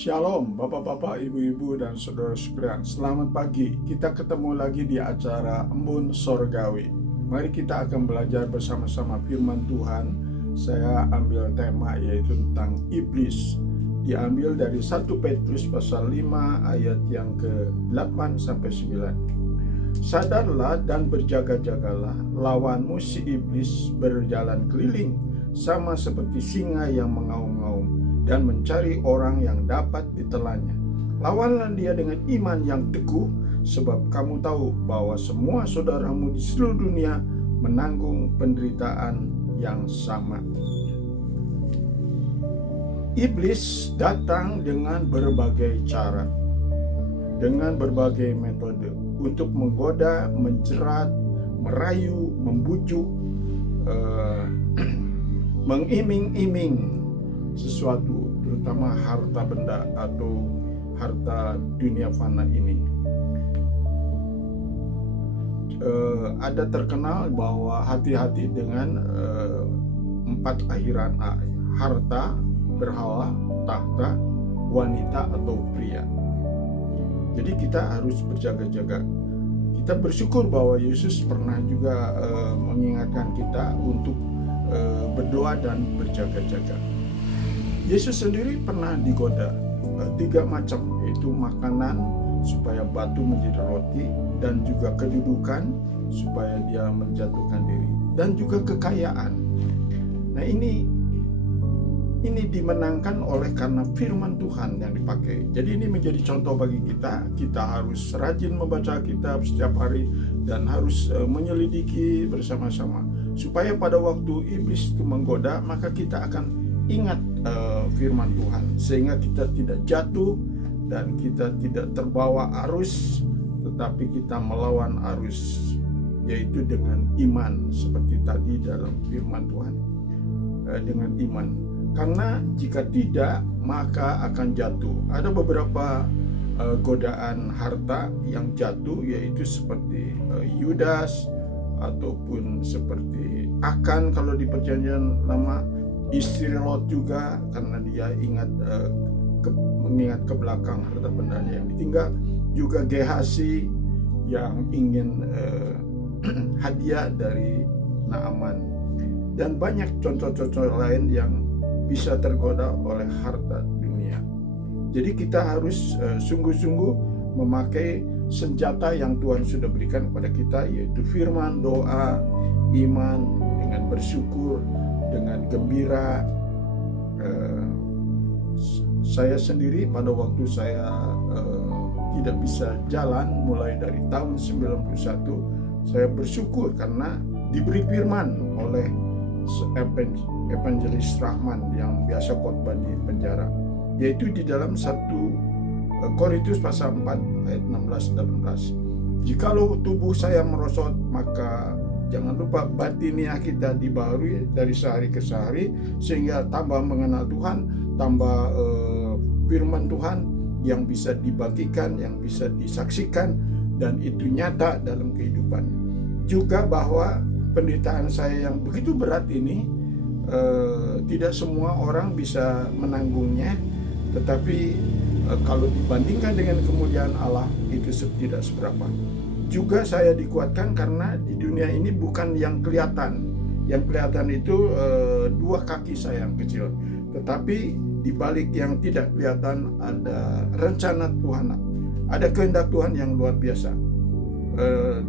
Shalom Bapak-bapak, Ibu-ibu, dan saudara sekalian. Selamat pagi. Kita ketemu lagi di acara Embun Sorgawi. Mari kita akan belajar bersama-sama firman Tuhan. Saya ambil tema yaitu tentang iblis. Diambil dari 1 Petrus pasal 5 ayat yang ke-8 sampai 9. Sadarlah dan berjaga-jagalah, lawanmu si iblis berjalan keliling sama seperti singa yang mengaum-ngaum dan mencari orang yang dapat ditelannya. Lawanlah dia dengan iman yang teguh, sebab kamu tahu bahwa semua saudaramu di seluruh dunia menanggung penderitaan yang sama. Iblis datang dengan berbagai cara, dengan berbagai metode untuk menggoda, menjerat, merayu, membujuk, mengiming-iming sesuatu, terutama harta benda atau harta dunia fana ini. Ada terkenal bahwa hati-hati dengan 4 akhiran A: harta, berhala, tahta, wanita atau pria. Jadi kita harus berjaga-jaga. Kita bersyukur bahwa Yesus pernah juga mengingatkan kita untuk berdoa dan berjaga-jaga. Yesus sendiri pernah digoda 3 macam, yaitu makanan supaya batu menjadi roti, dan juga kedudukan supaya dia menjatuhkan diri, dan juga kekayaan. Nah, ini dimenangkan oleh karena firman Tuhan yang dipakai. Jadi ini menjadi contoh bagi kita. Kita harus rajin membaca kitab setiap hari dan harus menyelidiki bersama-sama, supaya pada waktu iblis itu menggoda, maka kita akan ingat firman Tuhan, sehingga kita tidak jatuh dan kita tidak terbawa arus, tetapi kita melawan arus, yaitu dengan iman, seperti tadi dalam firman Tuhan, dengan iman. Karena jika tidak, maka akan jatuh. Ada beberapa godaan harta yang jatuh, yaitu seperti Yudas, ataupun seperti Akan kalau di Perjanjian Lama, istri Lot juga, karena dia mengingat ke belakang harta bendanya yang ditinggal. Juga Gehasi yang ingin hadiah dari Naaman, dan banyak contoh-contoh lain yang bisa tergoda oleh harta dunia. Jadi kita harus sungguh-sungguh memakai senjata yang Tuhan sudah berikan kepada kita, yaitu firman, doa, iman, dengan bersyukur, dengan gembira. Saya sendiri pada waktu saya tidak bisa jalan mulai dari tahun 91, saya bersyukur karena diberi firman oleh Evangelis Rahman yang biasa khotbah di penjara, yaitu di dalam 1 Korintus pasal 4 ayat 16-18. Jikalau tubuh saya merosot, maka jangan lupa batiniah kita dibaharui dari sehari ke sehari, sehingga tambah mengenal Tuhan, tambah firman Tuhan yang bisa dibagikan, yang bisa disaksikan, dan itu nyata dalam kehidupan. Juga bahwa penderitaan saya yang begitu berat ini, tidak semua orang bisa menanggungnya, tetapi kalau dibandingkan dengan kemuliaan Allah, itu tidak seberapa. Juga saya dikuatkan karena di dunia ini bukan yang kelihatan. Yang kelihatan itu 2 kaki saya yang kecil, tetapi di balik yang tidak kelihatan ada rencana Tuhan, ada kehendak Tuhan yang luar biasa.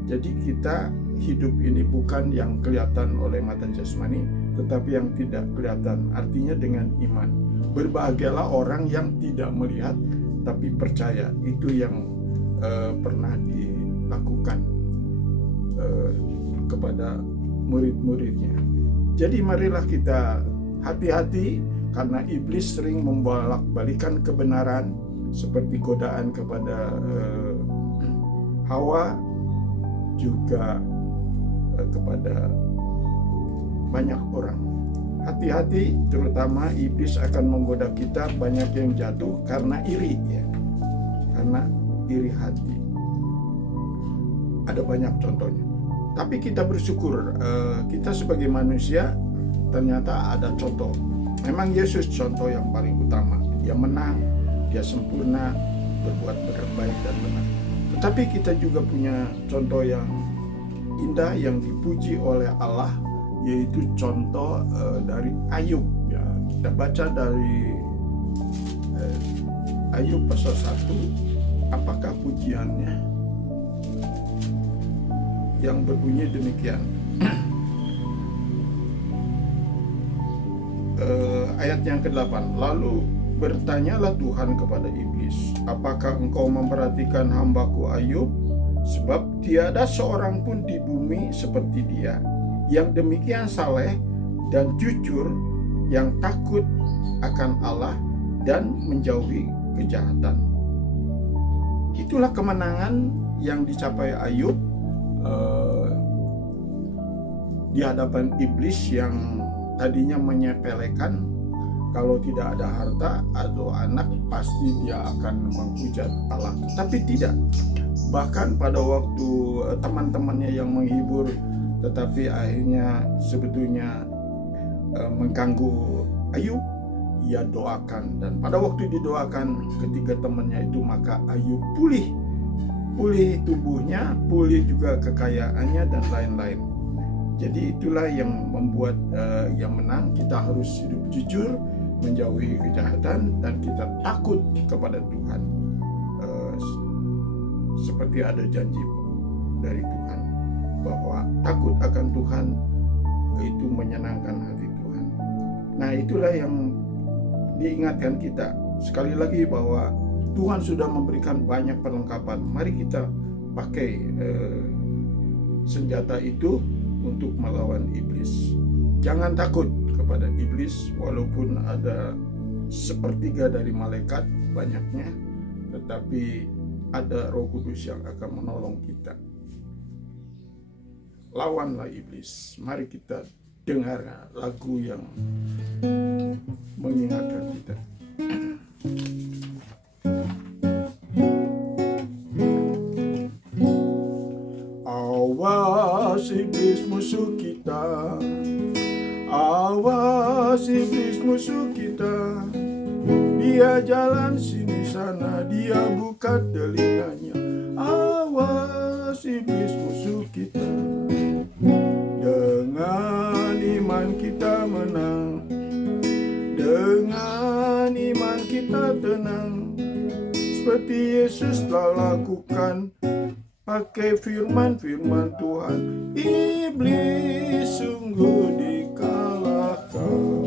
Jadi kita hidup ini bukan yang kelihatan oleh mata jasmani, tetapi yang tidak kelihatan, artinya dengan iman. Berbahagialah orang yang tidak melihat tapi percaya. Itu yang pernah dilakukan kepada murid-muridnya. Jadi marilah kita hati-hati, karena iblis sering membolak-balikan kebenaran, seperti godaan kepada Hawa, juga kepada banyak orang. Hati-hati, terutama iblis akan menggoda kita. Banyak yang jatuh karena iri, ya, karena iri hati. Ada banyak contohnya. Tapi kita bersyukur, kita sebagai manusia ternyata ada contoh. Memang Yesus contoh yang paling utama. Dia menang, dia sempurna, berbuat baik dan benar. Tetapi kita juga punya contoh yang indah yang dipuji oleh Allah, yaitu contoh dari Ayub. Ya, kita baca dari Ayub pasal 1. Apakah pujiannya? Yang berbunyi demikian. Ayat yang ke-8. Lalu bertanyalah Tuhan kepada iblis, apakah engkau memperhatikan hambaku Ayub? Sebab tiada seorang pun di bumi seperti dia, yang demikian saleh dan jujur, yang takut akan Allah dan menjauhi kejahatan. Itulah kemenangan yang dicapai Ayub di hadapan iblis yang tadinya menyepelekan, kalau tidak ada harta atau anak pasti dia akan menghujat Allah. Tapi tidak. Bahkan pada waktu teman-temannya yang menghibur, tetapi akhirnya sebetulnya mengganggu Ayub, ia doakan. Dan pada waktu didoakan ketiga temannya itu, maka Ayub pulih tubuhnya, pulih juga kekayaannya dan lain-lain. Jadi itulah yang membuat yang menang. Kita harus hidup jujur, menjauhi kejahatan, dan kita takut kepada Tuhan. Seperti ada janji dari Tuhan bahwa takut akan Tuhan itu menyenangkan hati Tuhan. Nah, itulah yang diingatkan kita sekali lagi bahwa Tuhan sudah memberikan banyak perlengkapan. Mari kita pakai senjata itu untuk melawan iblis. Jangan takut kepada iblis, walaupun ada sepertiga dari malaikat banyaknya, tetapi ada Roh Kudus yang akan menolong kita. Lawanlah iblis. Mari kita dengar lagu yang mengingatkan kita. Awas iblis musuh kita, awas iblis musuh kita. Dia jalan sini sana, dia buka telinganya. Awas iblis musuh kita. Dengan iman kita menang, dengan iman kita tenang, seperti Yesus telah lakukan. Pakai firman-firman Tuhan, iblis sungguh dikalahkan.